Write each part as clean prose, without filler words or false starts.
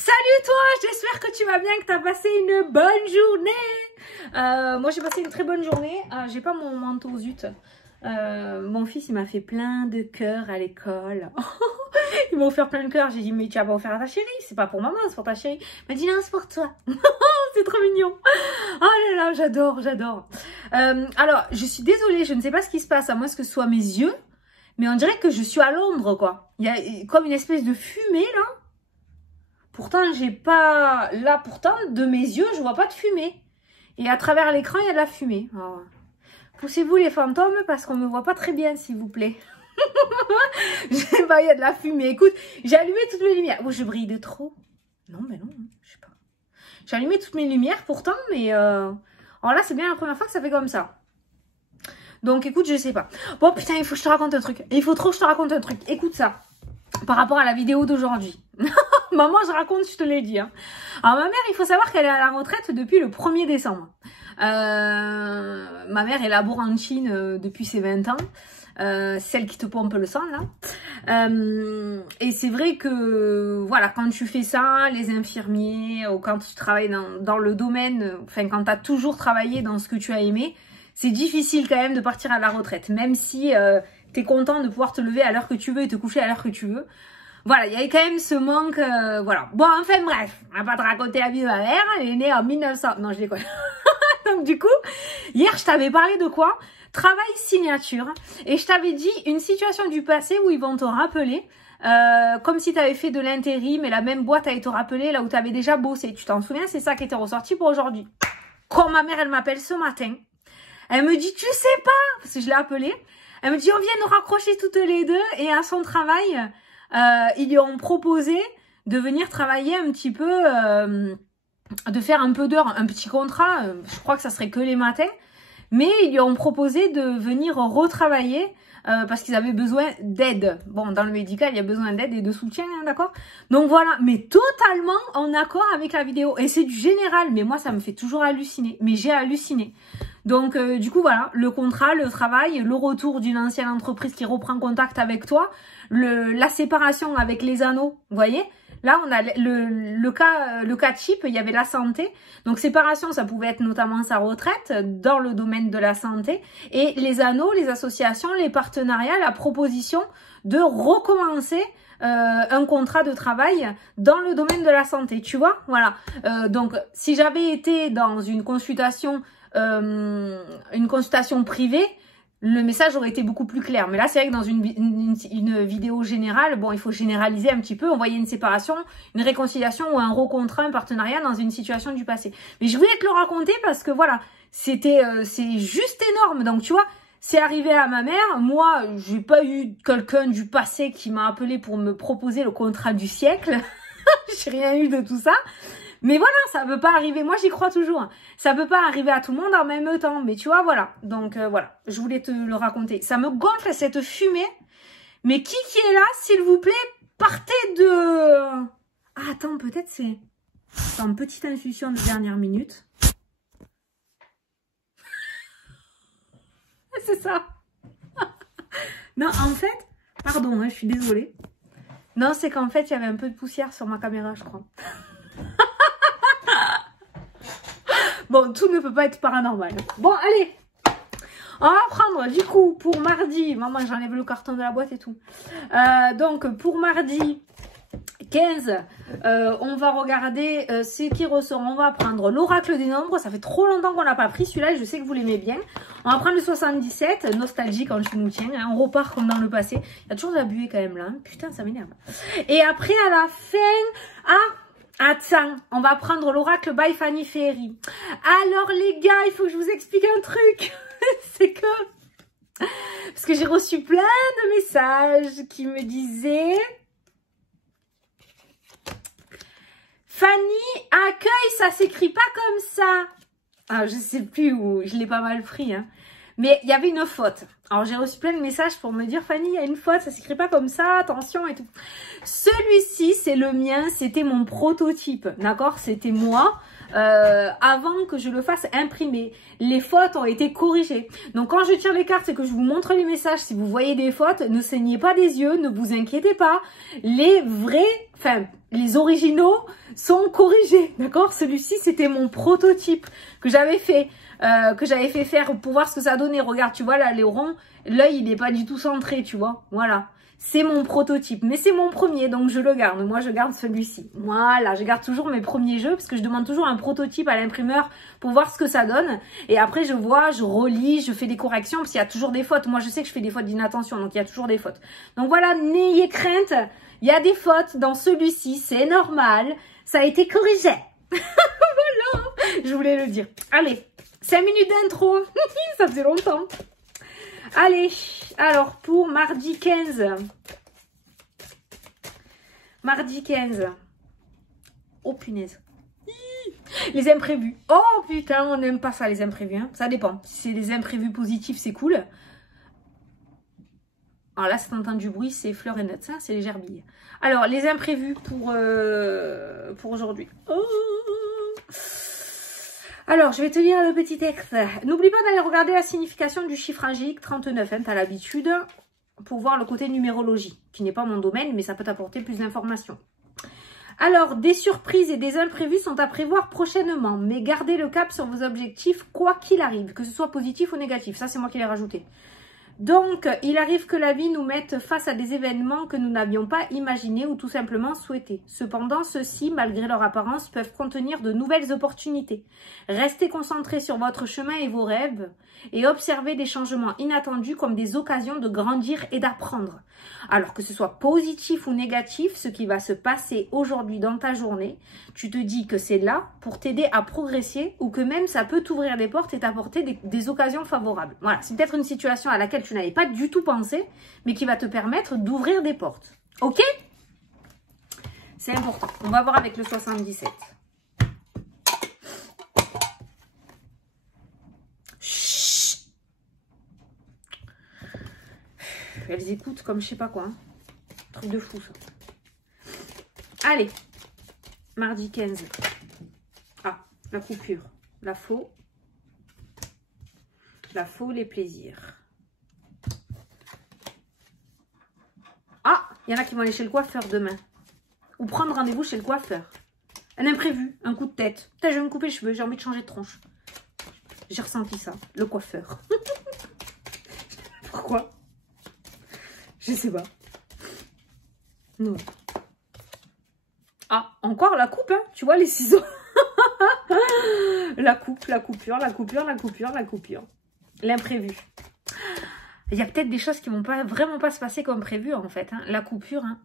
Salut toi, j'espère que tu vas bien, que tu as passé une bonne journée. Moi j'ai passé une très bonne journée. J'ai pas mon manteau, zut. Mon fils il m'a fait plein de cœurs à l'école. Il m'a offert plein de cœurs. J'ai dit mais tu vas pas offert à ta chérie, c'est pas pour maman, c'est pour ta chérie. Il m'a dit non, c'est pour toi. C'est trop mignon. Oh là là, j'adore, j'adore. Alors je suis désolée, je ne sais pas ce qui se passe, à moins que ce soit mes yeux, mais on dirait que je suis à Londres quoi. Il y a comme une espèce de fumée là. Pourtant, j'ai pas... Là, pourtant, de mes yeux, je vois pas de fumée. Et à travers l'écran, il y a de la fumée. Alors, poussez-vous les fantômes parce qu'on me voit pas très bien, s'il vous plaît. Je sais pas, il y a de la fumée. Écoute, j'ai allumé toutes mes lumières. Oh, je brille de trop. Non, mais non, je sais pas. J'ai allumé toutes mes lumières pourtant, mais... Alors là, c'est bien la première fois que ça fait comme ça. Donc, écoute, je sais pas. Bon, putain, il faut que je te raconte un truc. Il faut trop que je te raconte un truc. Écoute ça. Par rapport à la vidéo d'aujourd'hui. Maman, je raconte, je te l'ai dit. Hein. Alors, ma mère, il faut savoir qu'elle est à la retraite depuis le 1er décembre. Ma mère est laborantine depuis ses 20 ans. Celle qui te pompe le sang, là. Et c'est vrai que, voilà, quand tu fais ça, les infirmiers, ou quand tu travailles dans le domaine, enfin, quand tu as toujours travaillé dans ce que tu as aimé, c'est difficile quand même de partir à la retraite. Même si tu es content de pouvoir te lever à l'heure que tu veux et te coucher à l'heure que tu veux. Voilà, il y a quand même ce manque, voilà. Bon, enfin bref, on va pas te raconter la vie de ma mère, elle est née en 1900... Non, je déconne. Donc du coup, hier, je t'avais parlé de quoi? Travail signature. Et je t'avais dit une situation du passé où ils vont te rappeler, comme si tu avais fait de l'intérim, mais la même boîte allait te rappeler là où tu avais déjà bossé. Tu t'en souviens? C'est ça qui était ressorti pour aujourd'hui. Quand ma mère, elle m'appelle ce matin, elle me dit, tu sais pas, parce que je l'ai appelée, elle me dit, on vient nous raccrocher toutes les deux, et à son travail... ils lui ont proposé de venir travailler un petit peu, de faire un peu d'heures, un petit contrat, je crois que ça serait que les matins, mais ils lui ont proposé de venir retravailler parce qu'ils avaient besoin d'aide. Bon, dans le médical, il y a besoin d'aide et de soutien, hein, d'accord? Donc voilà, mais totalement en accord avec la vidéo. Et c'est du général, mais moi, ça me fait toujours halluciner. Mais j'ai halluciné. Donc du coup voilà, le contrat, le travail, le retour d'une ancienne entreprise qui reprend contact avec toi, la séparation avec les anneaux, vous voyez? Là on a le cas type, il y avait la santé. Donc séparation, ça pouvait être notamment sa retraite dans le domaine de la santé. Et les anneaux, les associations, les partenariats, la proposition de recommencer un contrat de travail dans le domaine de la santé, tu vois? Voilà. Donc si j'avais été dans une consultation privée, le message aurait été beaucoup plus clair. Mais là, c'est vrai que dans une vidéo générale, bon, il faut généraliser un petit peu. On voyait une séparation, une réconciliation ou un recontraint, un partenariat dans une situation du passé. Mais je voulais te le raconter parce que voilà, c'est juste énorme. Donc, tu vois, c'est arrivé à ma mère. Moi, j'ai pas eu quelqu'un du passé qui m'a appelé pour me proposer le contrat du siècle. J'ai rien eu de tout ça. Mais voilà, ça peut pas arriver. Moi, j'y crois toujours. Ça peut pas arriver à tout le monde en même temps. Mais tu vois, voilà. Donc, voilà. Je voulais te le raconter. Ça me gonfle, cette fumée. Mais qui est là, s'il vous plaît? Partez de... Ah, attends, peut-être c'est une petite intuition de dernière minute. C'est ça. Non, en fait... Pardon, hein, je suis désolée. Non, c'est qu'en fait, il y avait un peu de poussière sur ma caméra, je crois. Bon, tout ne peut pas être paranormal. Bon, allez. On va prendre, du coup, pour mardi... Maman, j'enlève le carton de la boîte et tout. Donc, pour mardi 15, on va regarder ce qui ressort. On va prendre l'oracle des nombres. Ça fait trop longtemps qu'on l'a pas pris, celui-là, et je sais que vous l'aimez bien. On va prendre le 77, nostalgie quand tu nous tiens. Hein, on repart comme dans le passé. Il y a toujours de la buée quand même, là. Hein. Putain, ça m'énerve. Et après, à la fin... Ah, attends, on va prendre l'oracle by Fanny Ferry. Alors les gars, il faut que je vous explique un truc. C'est que... Parce que j'ai reçu plein de messages qui me disaient... Fanny, accueil, ça s'écrit pas comme ça. Ah, je sais plus où, je l'ai pas mal pris. Hein. Mais il y avait une faute. Alors j'ai reçu plein de messages pour me dire Fanny, il y a une faute, ça s'écrit pas comme ça, attention et tout. Celui-ci, c'est le mien, c'était mon prototype, d'accord? C'était moi. avant que je le fasse imprimer. Les fautes ont été corrigées. Donc quand je tire les cartes et que je vous montre les messages, si vous voyez des fautes, ne saignez pas des yeux, ne vous inquiétez pas. Les vrais, enfin les originaux sont corrigés, d'accord? Celui-ci c'était mon prototype que j'avais fait faire pour voir ce que ça donnait. Regarde, tu vois là les ronds, l'œil il n'est pas du tout centré, tu vois, voilà. C'est mon prototype, mais c'est mon premier, donc je le garde. Moi, je garde celui-ci. Voilà, je garde toujours mes premiers jeux, parce que je demande toujours un prototype à l'imprimeur pour voir ce que ça donne. Et après, je vois, je relis, je fais des corrections, parce qu'il y a toujours des fautes. Moi, je sais que je fais des fautes d'inattention, donc il y a toujours des fautes. Donc voilà, n'ayez crainte, il y a des fautes dans celui-ci, c'est normal. Ça a été corrigé. Voilà, je voulais le dire. Allez, 5 minutes d'intro, ça faisait longtemps. Allez, alors pour mardi 15. Mardi 15. Oh punaise. Les imprévus. Oh putain, on n'aime pas ça les imprévus. Hein. Ça dépend. Si c'est des imprévus positifs, c'est cool. Alors là, si t'entends du bruit, c'est Fleur et Nuts, hein, c'est les gerbilles. Alors, les imprévus pour aujourd'hui. Oh. Alors, je vais te lire le petit texte. N'oublie pas d'aller regarder la signification du chiffre angélique 39, hein, tu as l'habitude, pour voir le côté numérologie, qui n'est pas mon domaine, mais ça peut t'apporter plus d'informations. Alors, des surprises et des imprévus sont à prévoir prochainement, mais gardez le cap sur vos objectifs, quoi qu'il arrive, que ce soit positif ou négatif. Ça, c'est moi qui l'ai rajouté. Donc, il arrive que la vie nous mette face à des événements que nous n'avions pas imaginés ou tout simplement souhaités. Cependant, ceux-ci, malgré leur apparence, peuvent contenir de nouvelles opportunités. Restez concentrés sur votre chemin et vos rêves et observez des changements inattendus comme des occasions de grandir et d'apprendre. Alors que ce soit positif ou négatif, ce qui va se passer aujourd'hui dans ta journée, tu te dis que c'est là pour t'aider à progresser ou que même ça peut t'ouvrir des portes et t'apporter des occasions favorables. Voilà, c'est peut-être une situation à laquelle tu n'avais pas du tout pensé, mais qui va te permettre d'ouvrir des portes. Ok? C'est important. On va voir avec le 77. Chut. Elles écoutent comme je sais pas quoi. Hein. Truc de fou ça. Allez. Mardi 15. Ah, la coupure. La faux. La faux, les plaisirs. Ah, il y en a qui vont aller chez le coiffeur demain. Ou prendre rendez-vous chez le coiffeur. Un imprévu, un coup de tête. Putain, je vais me couper les cheveux, j'ai envie de changer de tronche. J'ai ressenti ça, le coiffeur. Pourquoi? Je sais pas. Non. Ah, encore la coupe, hein. Tu vois les ciseaux. La coupe, la coupure, la coupure, la coupure, la coupure. L'imprévu. Il y a peut-être des choses qui vont pas vraiment pas se passer comme prévu en fait. Hein. La coupure, hein.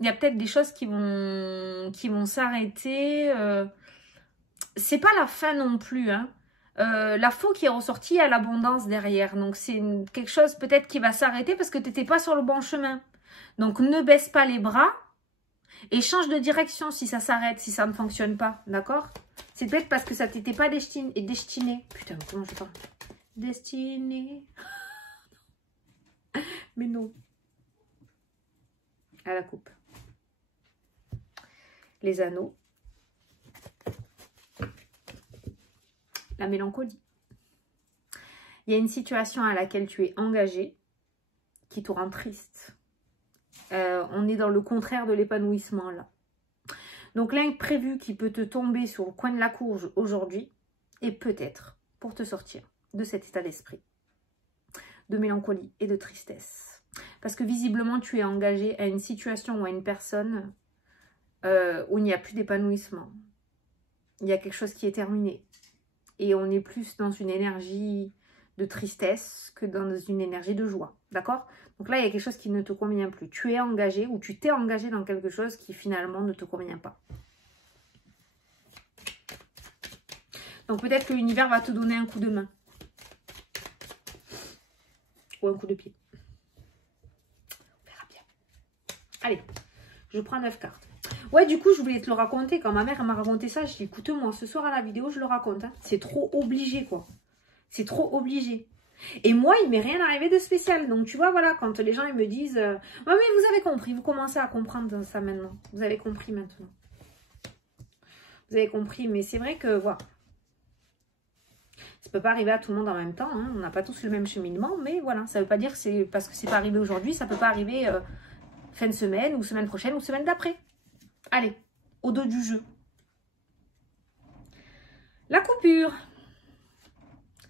Il y a peut-être des choses qui vont s'arrêter. C'est pas la fin non plus. Hein. La faux qui est ressortie, il y a l'abondance derrière. Donc c'est quelque chose peut-être qui va s'arrêter parce que tu n'étais pas sur le bon chemin. Donc ne baisse pas les bras et change de direction si ça s'arrête, si ça ne fonctionne pas. D'accord? C'est peut-être parce que ça t'était pas destiné. Putain, comment je parle? Destiné. Mais non. À la coupe. Les anneaux. La mélancolie. Il y a une situation à laquelle tu es engagé qui te rend triste. On est dans le contraire de l'épanouissement là. Donc l'imprévu qui peut te tomber sur le coin de la courge aujourd'hui est peut-être pour te sortir de cet état d'esprit, de mélancolie et de tristesse. Parce que visiblement tu es engagé à une situation ou à une personne où il n'y a plus d'épanouissement. Il y a quelque chose qui est terminé. Et on est plus dans une énergie de tristesse que dans une énergie de joie. D'accord? Donc là, il y a quelque chose qui ne te convient plus. Tu es engagé ou tu t'es engagé dans quelque chose qui finalement ne te convient pas. Donc peut-être que l'univers va te donner un coup de main. Ou un coup de pied. On verra bien. Allez, je prends 9 cartes. Ouais, du coup, je voulais te le raconter. Quand ma mère m'a raconté ça, je dis, écoute-moi, ce soir à la vidéo, je le raconte. Hein. C'est trop obligé, quoi. C'est trop obligé. Et moi, il m'est rien arrivé de spécial. Donc, tu vois, voilà, quand les gens ils me disent, ouais, mais vous avez compris, vous commencez à comprendre ça maintenant. Vous avez compris maintenant. Vous avez compris, mais c'est vrai que, voilà. Ça ne peut pas arriver à tout le monde en même temps. Hein. On n'a pas tous le même cheminement, mais voilà. Ça ne veut pas dire que c'est parce que c'est pas arrivé aujourd'hui, ça ne peut pas arriver fin de semaine, ou semaine prochaine, ou semaine d'après. Allez, au dos du jeu. La coupure.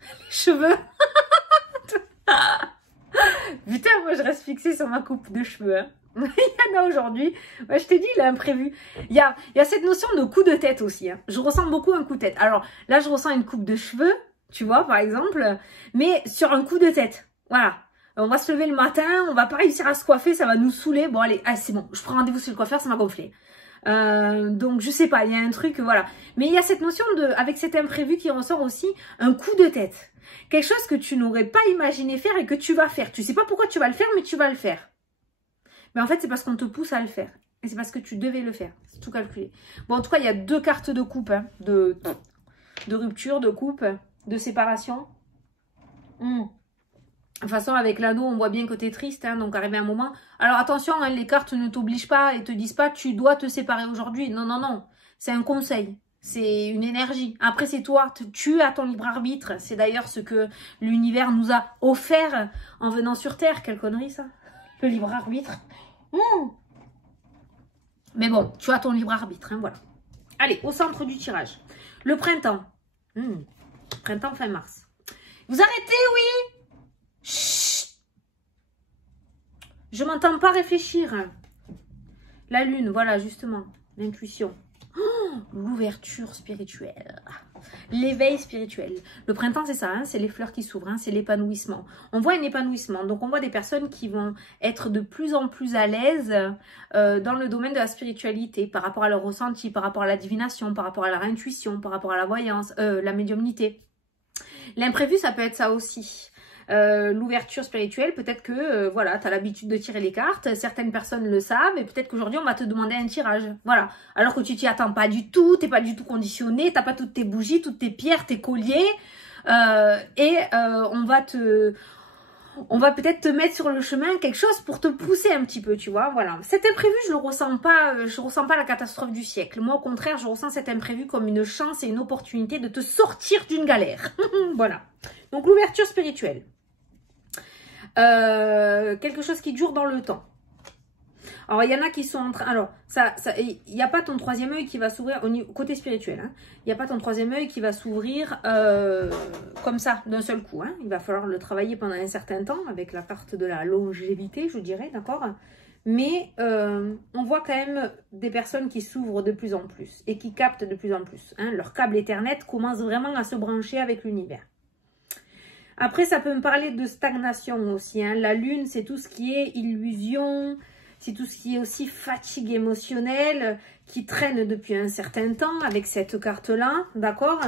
Les cheveux. Putain, moi je reste fixée sur ma coupe de cheveux. Hein. Il y en a aujourd'hui. Ouais, je t'ai dit, il a imprévu. Il y a cette notion de coup de tête aussi. Hein. Je ressens beaucoup un coup de tête. Alors là, je ressens une coupe de cheveux, tu vois, par exemple, mais sur un coup de tête. Voilà. On va se lever le matin, on va pas réussir à se coiffer, ça va nous saouler. Bon, allez, ah, c'est bon. Je prends rendez-vous chez le coiffeur, ça m'a gonflé. Donc, je sais pas, il y a un truc, voilà. Mais il y a cette notion de, avec cet imprévu qui ressort aussi, un coup de tête. Quelque chose que tu n'aurais pas imaginé faire et que tu vas faire. Tu sais pas pourquoi tu vas le faire, mais tu vas le faire. Mais en fait, c'est parce qu'on te pousse à le faire. Et c'est parce que tu devais le faire. C'est tout calculé. Bon, en tout cas, il y a 2 cartes de coupe, hein, de rupture, de coupe, de séparation. De toute façon, avec l'anneau, on voit bien que tu es triste, hein, donc arrivé un moment. Alors attention, hein, les cartes ne t'obligent pas et te disent pas tu dois te séparer aujourd'hui. Non, non, non. C'est un conseil. C'est une énergie. Après, c'est toi. Tu as ton libre arbitre. C'est d'ailleurs ce que l'univers nous a offert en venant sur Terre. Quelle connerie, ça. Le libre arbitre. Mais bon, tu as ton libre arbitre, hein, voilà. Allez, au centre du tirage. Le printemps. Printemps fin mars. Vous arrêtez, oui? Chut. Je m'entends pas réfléchir. La lune, voilà, justement. L'intuition. Oh, l'ouverture spirituelle. L'éveil spirituel. Le printemps, c'est ça, hein, c'est les fleurs qui s'ouvrent, hein, c'est l'épanouissement. On voit un épanouissement. Donc, on voit des personnes qui vont être de plus en plus à l'aise dans le domaine de la spiritualité, par rapport à leur ressenti, par rapport à la divination, par rapport à leur intuition, par rapport à la voyance, la médiumnité. L'imprévu, ça peut être ça aussi. L'ouverture spirituelle, peut-être que voilà, tu as l'habitude de tirer les cartes, certaines personnes le savent, et peut-être qu'aujourd'hui on va te demander un tirage, voilà, alors que tu t'y attends pas du tout, t'es pas du tout conditionné, t'as pas toutes tes bougies, toutes tes pierres, tes colliers, on va peut-être te mettre sur le chemin quelque chose pour te pousser un petit peu, tu vois, voilà. Cet imprévu, je ressens pas la catastrophe du siècle. Moi, au contraire, je ressens cet imprévu comme une chance et une opportunité de te sortir d'une galère. Voilà. Donc, l'ouverture spirituelle. Quelque chose qui dure dans le temps. Alors, il y en a qui sont en train... Alors, il n'y a pas ton troisième œil qui va s'ouvrir au côté spirituel. Hein. Il n'y a pas ton troisième œil qui va s'ouvrir comme ça, d'un seul coup. Hein. Il va falloir le travailler pendant un certain temps avec la carte de la longévité, je dirais, d'accord? Mais on voit quand même des personnes qui s'ouvrent de plus en plus et qui captent de plus en plus. Hein. Leur câble Ethernet commence vraiment à se brancher avec l'univers. Après, ça peut me parler de stagnation aussi. Hein. La lune, c'est tout ce qui est illusion, c'est tout ce qui est aussi fatigue émotionnelle qui traîne depuis un certain temps avec cette carte-là, d'accord?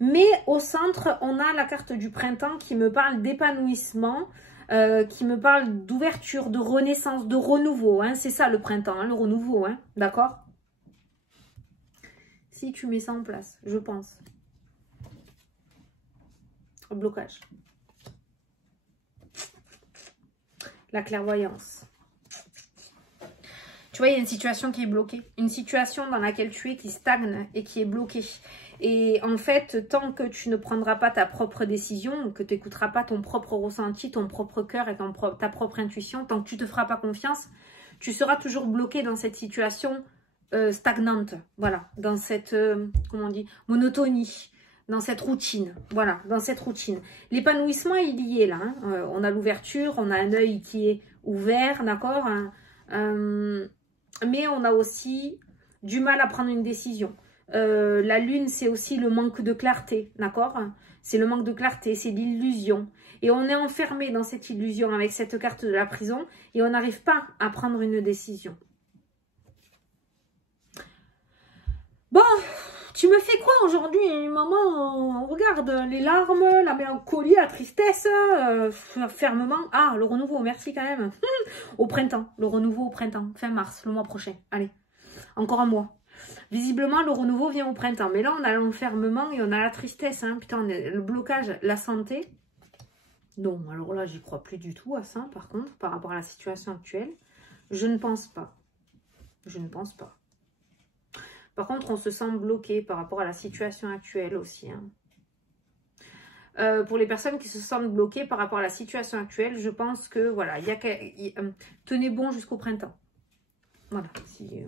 Mais au centre, on a la carte du printemps qui me parle d'épanouissement, qui me parle d'ouverture, de renaissance, de renouveau. Hein. C'est ça le printemps, hein, le renouveau, hein, d'accord? Si tu mets ça en place, je pense. Blocage. La clairvoyance. Tu vois, il y a une situation qui est bloquée. Une situation dans laquelle tu es qui stagne et qui est bloquée. Et en fait, tant que tu ne prendras pas ta propre décision, que tu n'écouteras pas ton propre ressenti, ton propre cœur et ta propre intuition, tant que tu ne te feras pas confiance, tu seras toujours bloqué dans cette situation stagnante. Voilà, dans cette, comment on dit, monotonie. Dans cette routine, voilà, dans cette routine. L'épanouissement, il y est là. Hein. On a l'ouverture, on a un œil qui est ouvert, d'accord, hein. Mais on a aussi du mal à prendre une décision. La lune, c'est aussi le manque de clarté, d'accord? C'est le manque de clarté, c'est l'illusion. Et on est enfermé dans cette illusion avec cette carte de la prison et on n'arrive pas à prendre une décision. Bon... Tu me fais quoi aujourd'hui, maman? Regarde, les larmes, la mélancolie, la tristesse, fermement. Ah, le renouveau, merci quand même. Au printemps, le renouveau au printemps, fin mars, le mois prochain. Allez, encore un mois. Visiblement, le renouveau vient au printemps. Mais là, on a l'enfermement et on a la tristesse. Hein. Putain, on a le blocage, la santé. Non, alors là, j'y crois plus du tout à ça, par contre, par rapport à la situation actuelle. Je ne pense pas. Je ne pense pas. Par contre, on se sent bloqué par rapport à la situation actuelle aussi. Hein. Pour les personnes qui se sentent bloquées par rapport à la situation actuelle, je pense que voilà, tenez bon jusqu'au printemps. Voilà,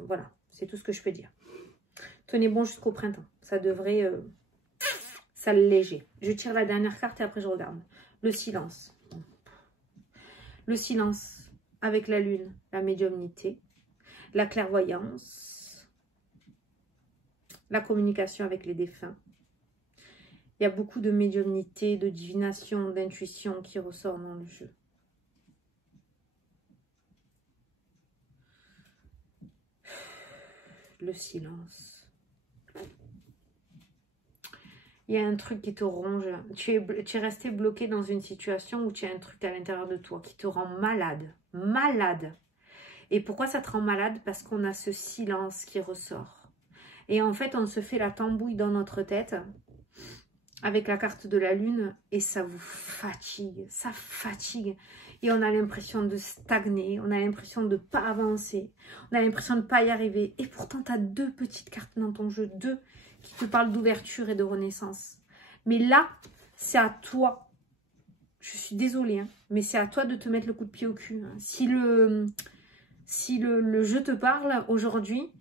voilà, c'est tout ce que je peux dire. Tenez bon jusqu'au printemps. Ça devrait s'alléger. Je tire la dernière carte et après je regarde. Le silence. Le silence avec la lune, la médiumnité, la clairvoyance, la communication avec les défunts. Il y a beaucoup de médiumnité, de divination, d'intuition qui ressort dans le jeu. Le silence. Il y a un truc qui te ronge. Tu es resté bloqué dans une situation où tu as un truc à l'intérieur de toi qui te rend malade. Malade. Et pourquoi ça te rend malade? Parce qu'on a ce silence qui ressort. Et en fait, on se fait la tambouille dans notre tête avec la carte de la lune et ça vous fatigue. Ça fatigue. Et on a l'impression de stagner. On a l'impression de ne pas avancer. On a l'impression de ne pas y arriver. Et pourtant, tu as deux petites cartes dans ton jeu. Deux qui te parlent d'ouverture et de renaissance. Mais là, c'est à toi. Je suis désolée, hein, mais c'est à toi de te mettre le coup de pied au cul. Hein. Si le jeu te parle aujourd'hui,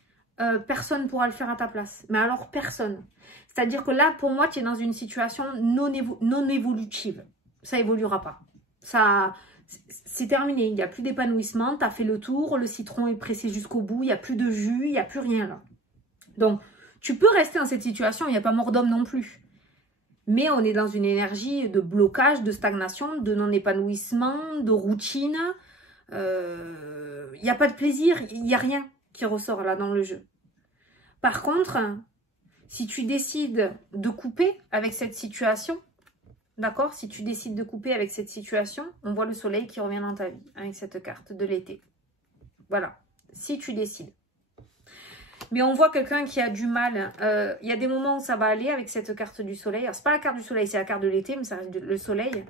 personne ne pourra le faire à ta place. Mais alors, personne. C'est-à-dire que là, pour moi, tu es dans une situation non évolutive. Ça évoluera pas. C'est terminé. Il n'y a plus d'épanouissement. Tu as fait le tour. Le citron est pressé jusqu'au bout. Il n'y a plus de jus. Il n'y a plus rien là. Donc, tu peux rester dans cette situation. Il n'y a pas mort d'homme non plus. Mais on est dans une énergie de blocage, de stagnation, de non-épanouissement, de routine. Il n'y a pas de plaisir. Il n'y a rien qui ressort là dans le jeu. Par contre, si tu décides de couper avec cette situation, d'accord? Si tu décides de couper avec cette situation, on voit le soleil qui revient dans ta vie avec cette carte de l'été. Voilà, si tu décides. Mais on voit quelqu'un qui a du mal. Il y a des moments où ça va aller avec cette carte du soleil. Alors, c'est pas la carte du soleil, c'est la carte de l'été, mais ça reste le soleil.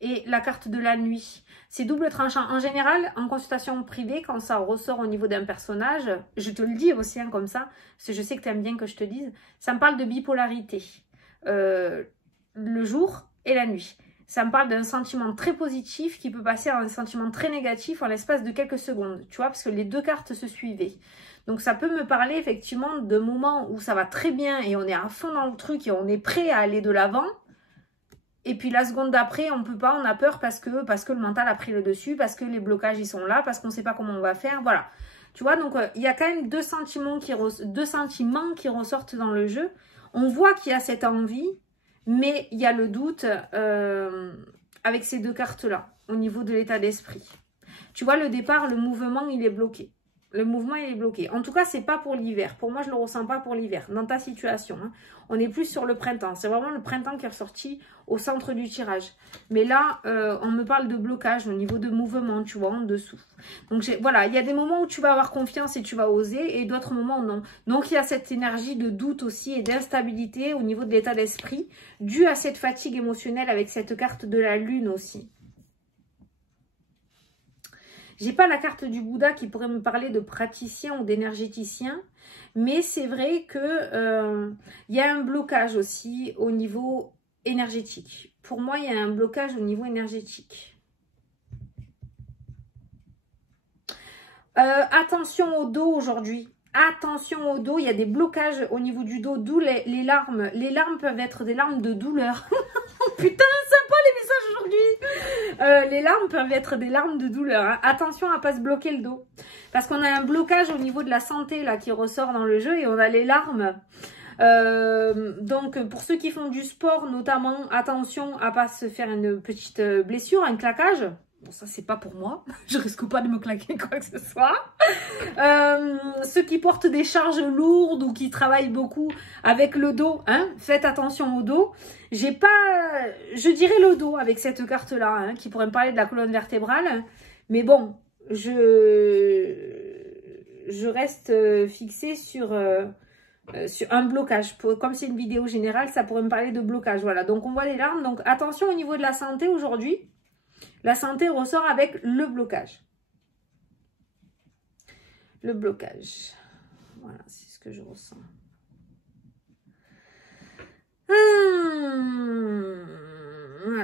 Et la carte de la nuit. C'est double tranchant. En général, en consultation privée, quand ça ressort au niveau d'un personnage, je te le dis aussi hein, comme ça, parce que je sais que tu aimes bien que je te dise, ça me parle de bipolarité. Le jour et la nuit. Ça me parle d'un sentiment très positif qui peut passer à un sentiment très négatif en l'espace de quelques secondes. Tu vois, parce que les deux cartes se suivaient. Donc ça peut me parler effectivement de moments où ça va très bien et on est à fond dans le truc et on est prêt à aller de l'avant. Et puis la seconde d'après, on peut pas, on a peur parce que le mental a pris le dessus, parce que les blocages ils sont là, parce qu'on ne sait pas comment on va faire, voilà. Tu vois, donc il y a quand même deux sentiments qui ressortent dans le jeu. On voit qu'il y a cette envie, mais il y a le doute avec ces deux cartes-là, au niveau de l'état d'esprit. Tu vois, le départ, le mouvement, il est bloqué. Le mouvement, il est bloqué. En tout cas, c'est pas pour l'hiver. Pour moi, je le ressens pas pour l'hiver. Dans ta situation, hein. On est plus sur le printemps. C'est vraiment le printemps qui est ressorti au centre du tirage. Mais là, on me parle de blocage au niveau de mouvement, tu vois, en dessous. Donc, voilà, il y a des moments où tu vas avoir confiance et tu vas oser et d'autres moments où non. Donc, il y a cette énergie de doute aussi et d'instabilité au niveau de l'état d'esprit due à cette fatigue émotionnelle avec cette carte de la lune aussi. J'ai pas la carte du Bouddha qui pourrait me parler de praticien ou d'énergéticien, mais c'est vrai que y a un blocage aussi au niveau énergétique. Pour moi, il y a un blocage au niveau énergétique. Attention au dos aujourd'hui. Attention au dos, il y a des blocages au niveau du dos, d'où les larmes. Les larmes peuvent être des larmes de douleur. Putain, sympa les messages aujourd'hui. Les larmes peuvent être des larmes de douleur. Hein. Attention à ne pas se bloquer le dos. Parce qu'on a un blocage au niveau de la santé là qui ressort dans le jeu et on a les larmes. Donc pour ceux qui font du sport notamment, attention à ne pas se faire une petite blessure, un claquage. Bon, ça, c'est pas pour moi. Je risque pas de me claquer quoi que ce soit. Ceux qui portent des charges lourdes ou qui travaillent beaucoup avec le dos, hein, faites attention au dos. J'ai pas... Je dirais le dos avec cette carte-là, hein, qui pourrait me parler de la colonne vertébrale. Mais bon, je reste fixée sur un blocage. Comme c'est une vidéo générale, ça pourrait me parler de blocage. Voilà, donc on voit les larmes. Donc attention au niveau de la santé aujourd'hui. La santé ressort avec le blocage. Le blocage. Voilà, c'est ce que je ressens?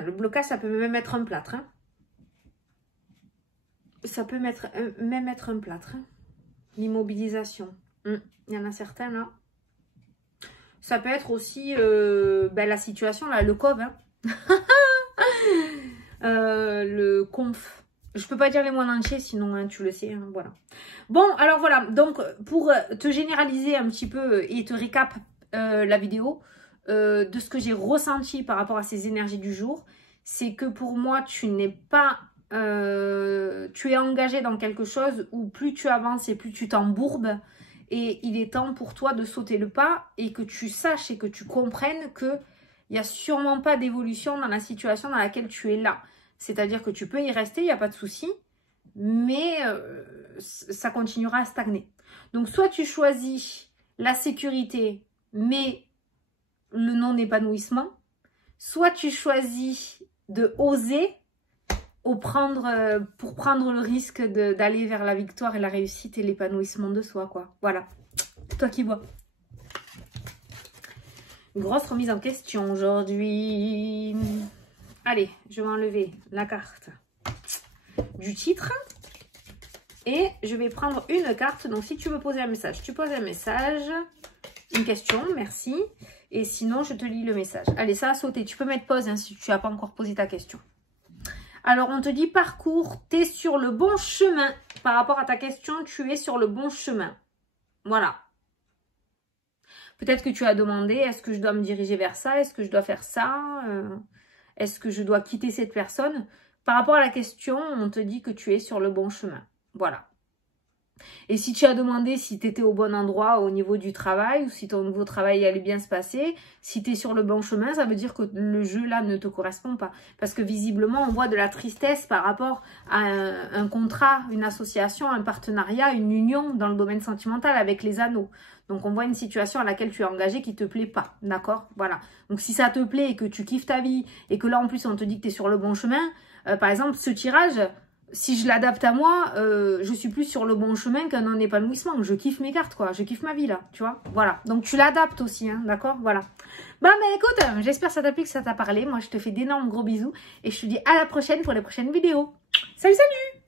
Le blocage, ça peut même être un plâtre. Hein. Ça peut même être un plâtre. Hein. L'immobilisation. Il y en a certains là. Ça peut être aussi la situation là, le COV. Hein. Le conf. Je peux pas dire les mots en entier, sinon hein, tu le sais. Hein, voilà. Bon, alors voilà. Donc, pour te généraliser un petit peu et te récap la vidéo, de ce que j'ai ressenti par rapport à ces énergies du jour, c'est que pour moi, tu n'es pas... tu es engagé dans quelque chose où plus tu avances et plus tu t'embourbes. Et il est temps pour toi de sauter le pas et que tu saches et que tu comprennes qu'il n'y a sûrement pas d'évolution dans la situation dans laquelle tu es là. C'est-à-dire que tu peux y rester, il n'y a pas de souci, mais ça continuera à stagner. Donc, soit tu choisis la sécurité, mais le non-épanouissement, soit tu choisis de oser pour prendre le risque d'aller vers la victoire et la réussite et l'épanouissement de soi, quoi. Voilà. Toi qui vois. Grosse remise en question aujourd'hui. Allez, je vais enlever la carte du titre. Et je vais prendre une carte. Donc, si tu veux poser un message, tu poses un message. Une question, merci. Et sinon, je te lis le message. Allez, ça a sauté. Tu peux mettre pause hein, si tu n'as pas encore posé ta question. Alors, on te dit parcours, tu es sur le bon chemin. Par rapport à ta question, tu es sur le bon chemin. Voilà. Peut-être que tu as demandé, est-ce que je dois me diriger vers ça? Est-ce que je dois faire ça? Est-ce que je dois quitter cette personne? Par rapport à la question, on te dit que tu es sur le bon chemin. Voilà. Et si tu as demandé si tu étais au bon endroit au niveau du travail, ou si ton nouveau travail allait bien se passer, si tu es sur le bon chemin, ça veut dire que le jeu là ne te correspond pas. Parce que visiblement, on voit de la tristesse par rapport à un contrat, une association, un partenariat, une union dans le domaine sentimental avec les anneaux. Donc, on voit une situation à laquelle tu es engagé qui ne te plaît pas. D'accord? Voilà. Donc, si ça te plaît et que tu kiffes ta vie et que là, en plus, on te dit que tu es sur le bon chemin, par exemple, ce tirage... Si je l'adapte à moi, je suis plus sur le bon chemin qu'un non-épanouissement. Je kiffe mes cartes, quoi. Je kiffe ma vie, là, tu vois. Voilà. Donc, tu l'adaptes aussi, hein, d'accord? Voilà. Bah, mais écoute, j'espère que ça t'a plu, que ça t'a parlé. Moi, je te fais d'énormes gros bisous. Et je te dis à la prochaine pour les prochaines vidéos. Salut, salut!